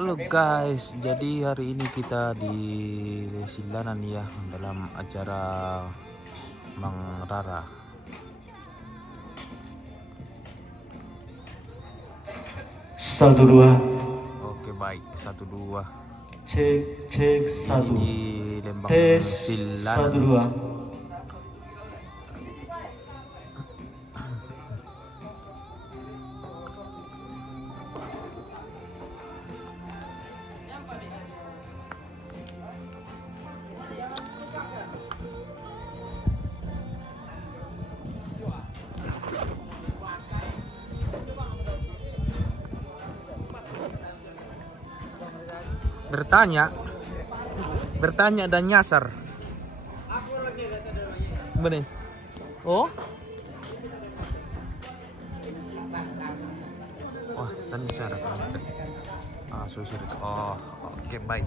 Halo guys, jadi hari ini kita di Silanan ya dalam acara Mang Rara. Satu dua. Oke baik, 1-2. Cek satu. Ini di Lembang Tes Silanan. 1 2. Bertanya dan nyasar. Bener. Oh? Wah, tadi cara kan. Susah. Oh, oke baik.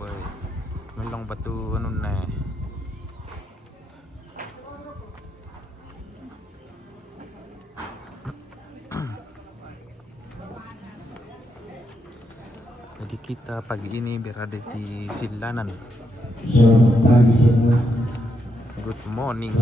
Boy, melong batu anu nih. Jadi kita pagi ini berada di Silanan. Selamat pagi semua. Good morning.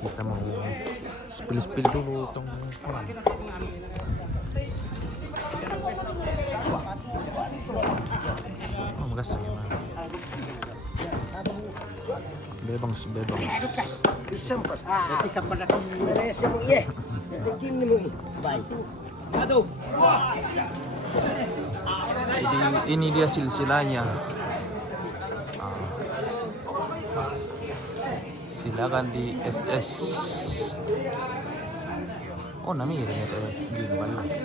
Kita mau spill dulu tong koran. Oh, makasih gimana? Bebang. Nanti sampai datang Malaysia mo iya. Nanti mo iya. Bye. Aduh. Jadi ini dia silsilanya. Silakan di SS. Oh namanya ternyata gini balik.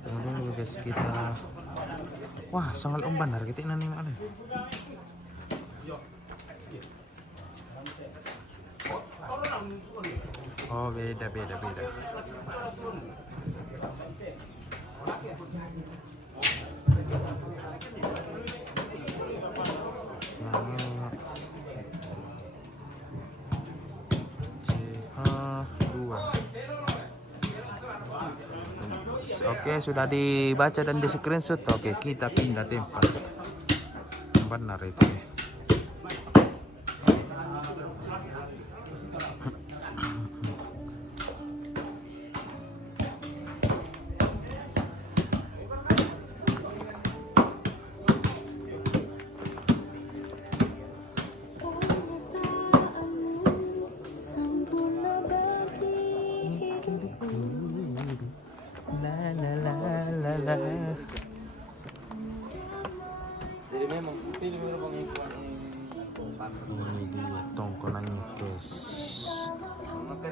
Tunggu dulu guys, kita sangat umban kita ini ada. Oh beda. Oke, sudah dibaca dan di screenshot. Oke, kita pindah tempat. Benar itu ya. Jadi memang pilih bang ikuan Ini dia tongkonannya guys. Oke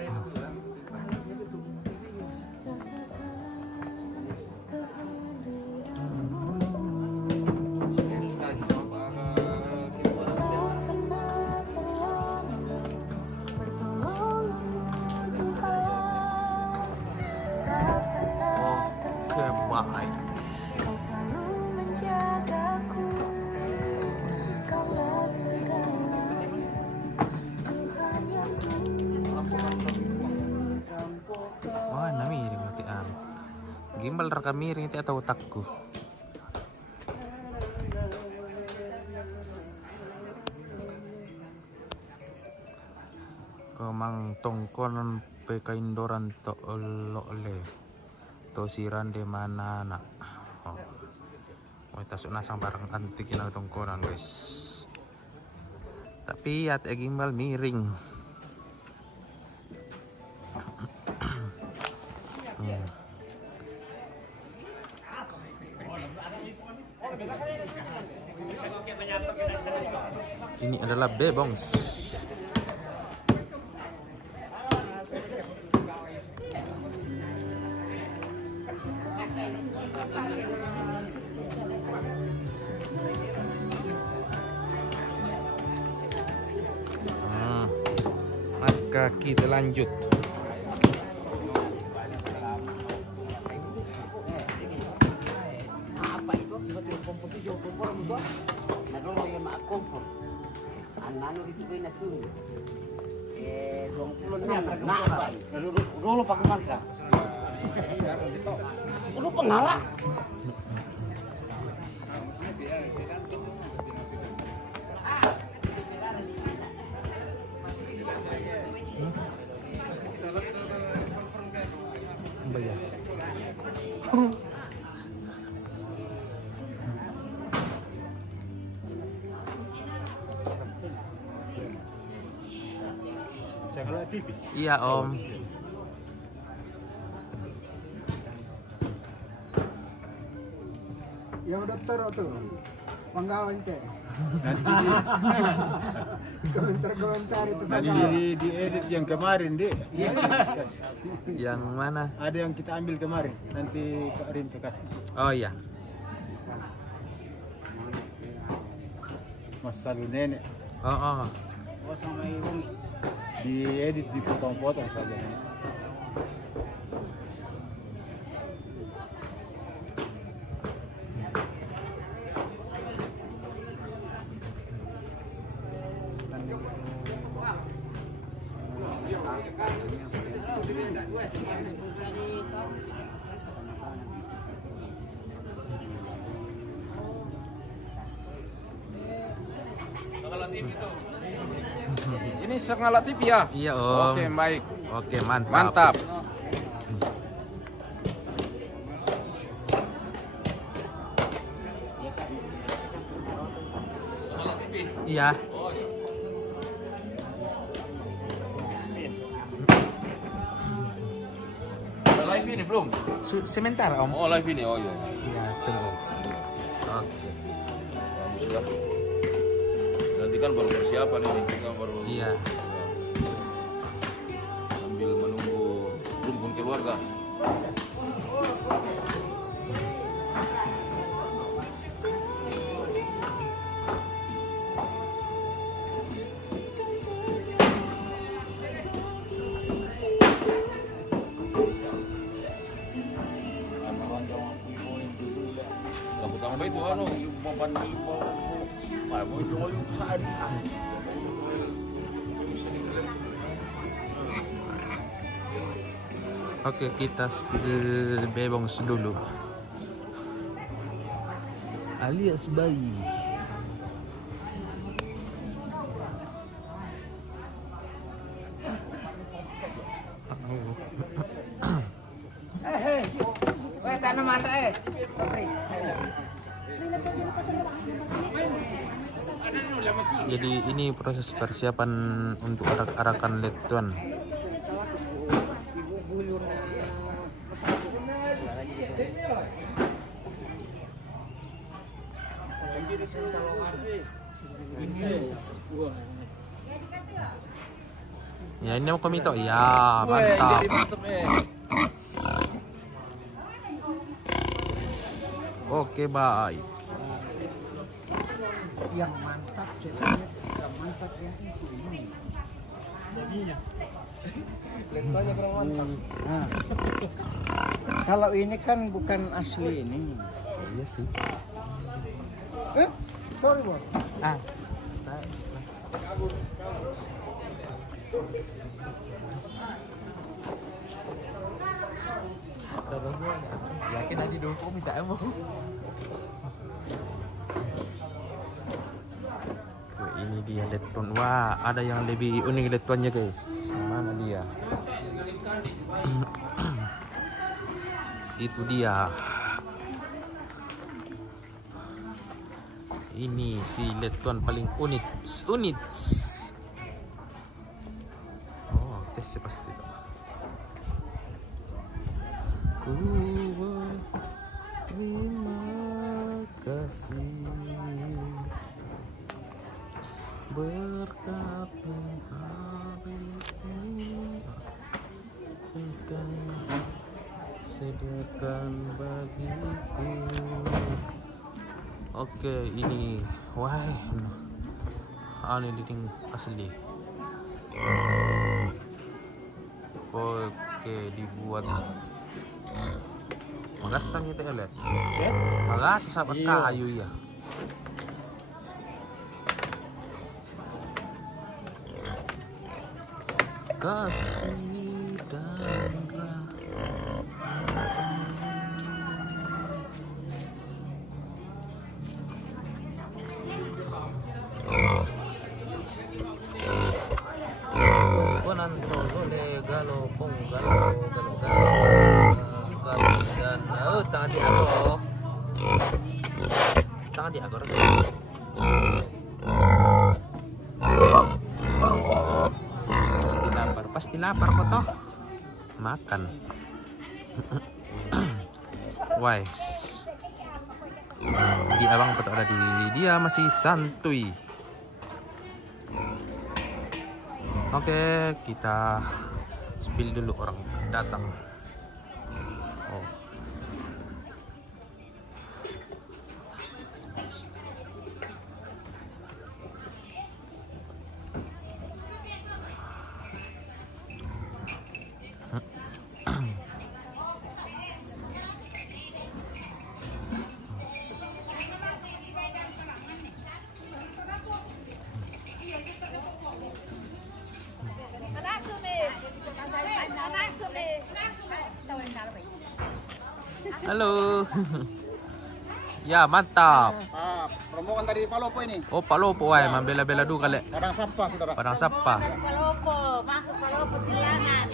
baik. Wah, miring hati gimbal raka miring itu atau otakku. Kemang tongkonan pekaindoran to oleh to siran de mana nak. Oh, tasuk nasang barang antik yang tongkonan guys. Tapi ya gimbal miring. Ini adalah bebongs. Maka kita lanjut. Apa itu? Komposisi kompor itu. Nah, kalau yang mak kompor. Anak itu kena tuh. 26. Nah, dulu pakai marka. Dulu pengalah. Bayar. Iya Om. Yang dokter tuh penggawan teh. Komentar-komentar itu Nanti di edit yang kemarin deh. Yang mana? Ada yang kita ambil kemarin. Nanti Kak Rin kasih. Oh iya. Mas Salu nenek. Oh. Oh sama Irung. Di edit dipotong-potong saja. Ini Sengala TV ya? Iya Om. Oke, baik. Oke, mantap. Mantap. Iya. Live ini belum? Sebentar Om. Oh, live ini. Oh iya. Iya, tunggu. Oke. Bagus lah. Nanti kan baru persiapan ini, kita baru Iya. sambil menunggu rumpun keluarga. Tambah itu anu, beban mau jual saat Oke, kita spill bebongs dulu. Alias bayi. Jadi ini proses persiapan untuk arak-arakan letuan. Ya ini mau komito, ya mantap. Oke baik. yang mantap sebenarnya yang mantap yang itu ini. Jadinya. Lentanya kurang mantap. Nah. Kalau ini kan bukan asli ini. Iya sih. Sorry, Bos. Ah. Yakin tadi dukung minta emo. Ini dia letuan. Wah, ada yang lebih unik letuannya guys. Mana dia? Itu dia. Ini si letuan paling unik. Oh, tes pasti itu. Terima kasih berkat hari ini sediakan bagiku. Oke, ini wah, ini dinding asli. Oke, dibuat magasang itu ya, lihat. Magas sahabat kayu ya. Kasih dan tangan di agor. Pasti lapar kok toh. Makan. Wise. Di abang betul ada di dia masih santuy. Oke, kita spill dulu orang datang. Oh. Halo. Ya, mantap. Rombongan dari Palopo ini. Oh, Palopo ay, mambela-bela dulu kali. Padang sampah, saudara. Padang sampah. Palopo, masuk Palopo silangan.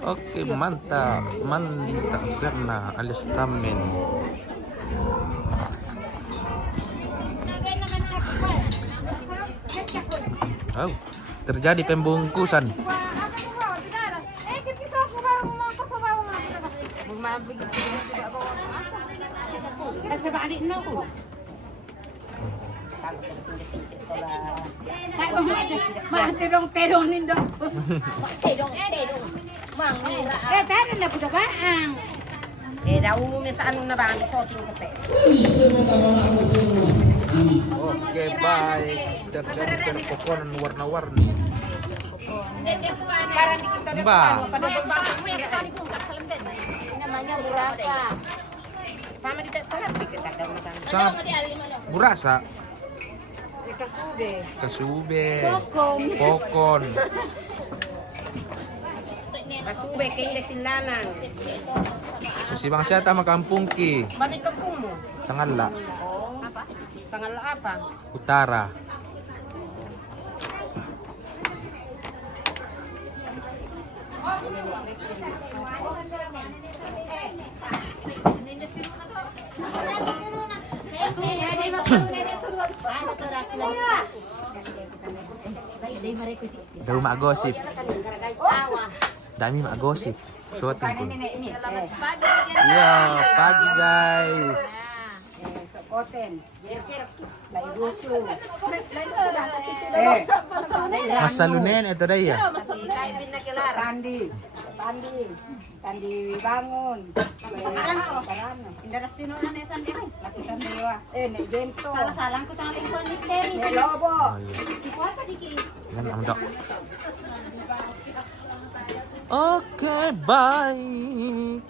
Oke, mantap. Mandi tak kena alias tamen. Oh, terjadi pembungkusan. Terong-teronin dong. Terong. Mangira. Tadi na punya baang. Daw misaan na bang isoting ko te. Oke, baik. Terjadi perpokonan warna-warni. Mbak, Namanya burasa. Sama di salat kita daw na sangat burasa. Kasube. Kasube. Pokon. Pokon. Kasube kay silanan. Susibang siya tama kampung ki. Balik ka po mo. Sangala. Apa? Sangal apa? Utara. Daw mak gosip. Dami mak gosip. Shooting pun. Iya, pagi guys. Sokoten. Lairusu. Masa lunen itu dah ya. Tandi bangun. Indara sino na ne sandi. Lakitan dewa. Nek gento. Salah-salang ko tang lingkon ni Terry. Lobo. Oh, iya. Apa diki? Yan ang dok. Oke, baik.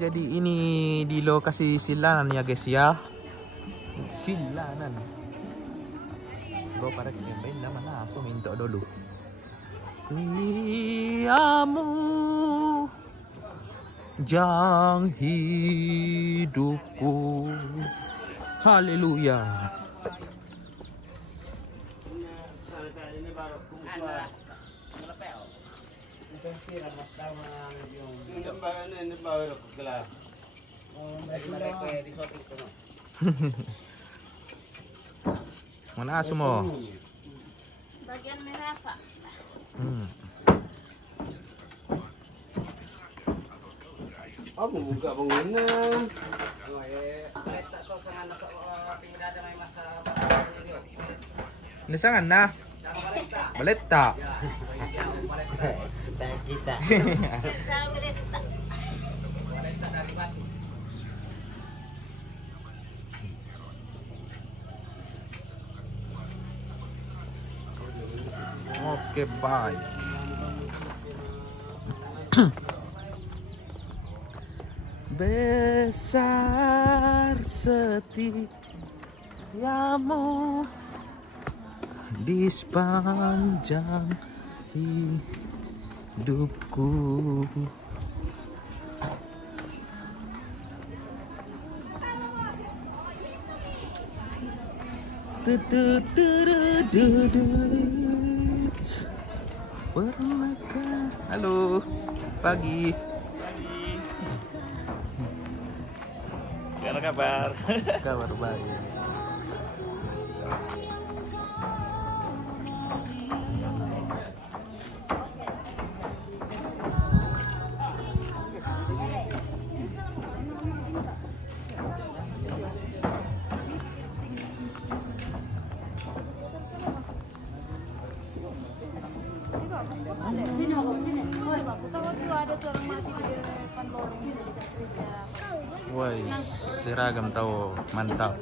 Jadi ini di lokasi silanan ya guys ya. Silanan. Bro, para kembali naman na. So, minto dulu. Liamu jang hidupku. Haleluya. Mana asu mo? Bagian merasa. Aku buka bangunan. Nisangan na. Balita. kita. Oke, baik. Besar setiamu di sepanjang hidupku. Pernahkah? Halo, pagi. Gimana kabar? Kabar baik. Woi, seragam tahu, mantap.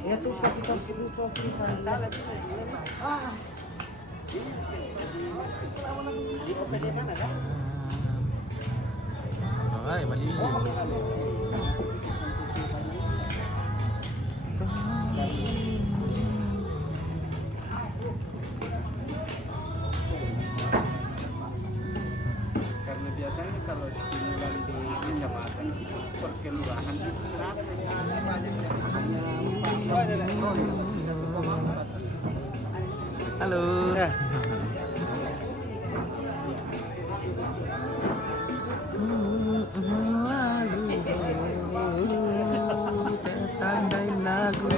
Ya tuh kasih salah. Ay, mali. Karena biasanya kalau stimulan di kecamatan itu per kelurahan itu 100. Halo. Lalu tetandai lagu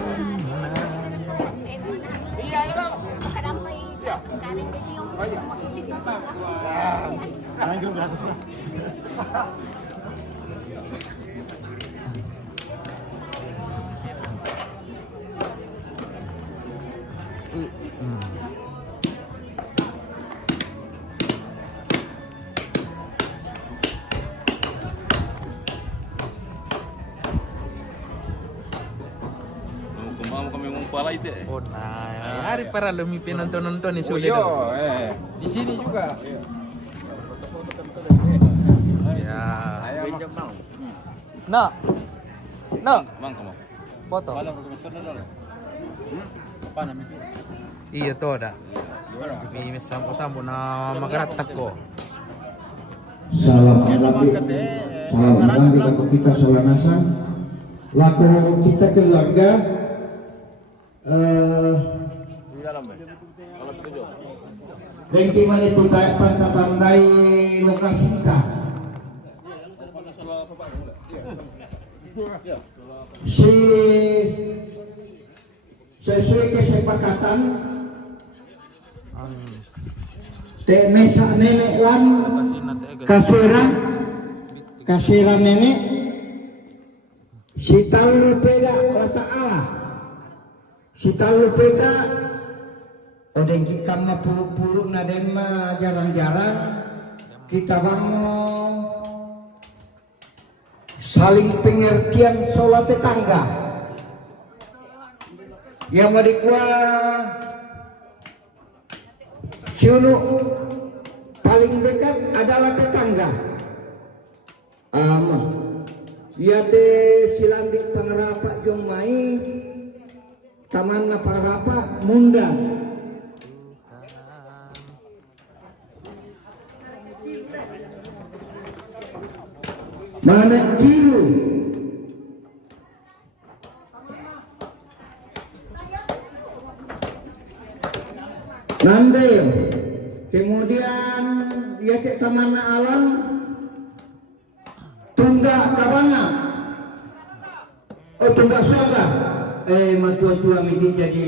Mau kami ngumpul itu. Oh, nah, hari para lumipin nonton di sulit. Di sini juga. Ya. No. Mang kamu. Foto. Iya tuh dah. Ini sampo-sampo na magaratak ko. Salam alami, salam alami laku kita Solanasan, laku kita keluarga. Di dalam be. Kalau tujuh. Lengki mana itu kayak pantatandai lokasi kita. Si sesuai kesepakatan teh mesa nenek lan kasiran nenek si talu peda kata Allah si talu peda odeng kita mah puluh-puluh naden mah jarang-jarang kita bangun saling pengertian sholat tetangga yang madikwa siunu paling dekat adalah tetangga ya teh silandi pangrapa jomai tamanna pangrapa mundang mana jiru nande kemudian ya cek tamanna alam tunggak kabanga tumbak suara. Matua-tua mikir jadi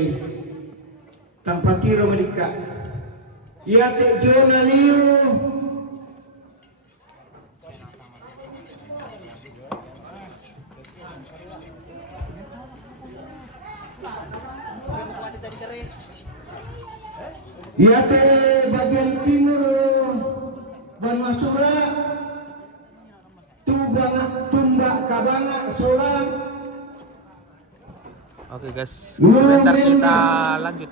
tanpa tiro mereka. Ya te jona liu. Ya te bagian timur Banmasura tumbak kabanga solang. Oke guys, sebentar kita lanjut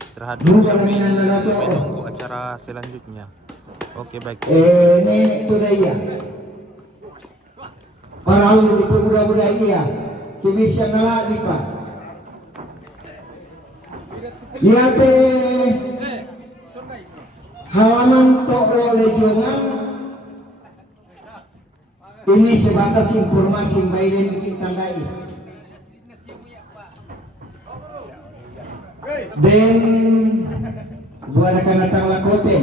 istirahat dulu sambil menunggu acara selanjutnya. Oke baik. Nenek tu daya. Para lu di pemuda-muda iya. Kibisya nala di pa. Ya te halaman toko lejongan. Ini sebatas informasi Mbak Iden bikin tandai. Dan buat akan datang lakoten.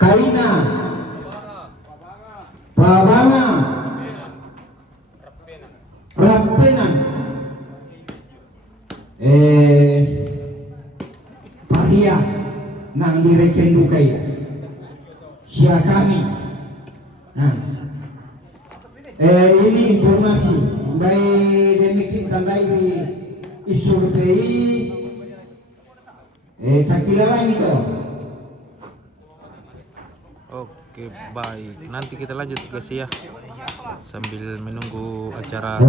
Kaina, Pabanga, Rapenan, Paria, nang direken dukai, sia kami. Nah, ini informasi baik demikian tandai di isurpei, takilaran itu. Oke baik, nanti kita lanjut guys ya sambil menunggu acara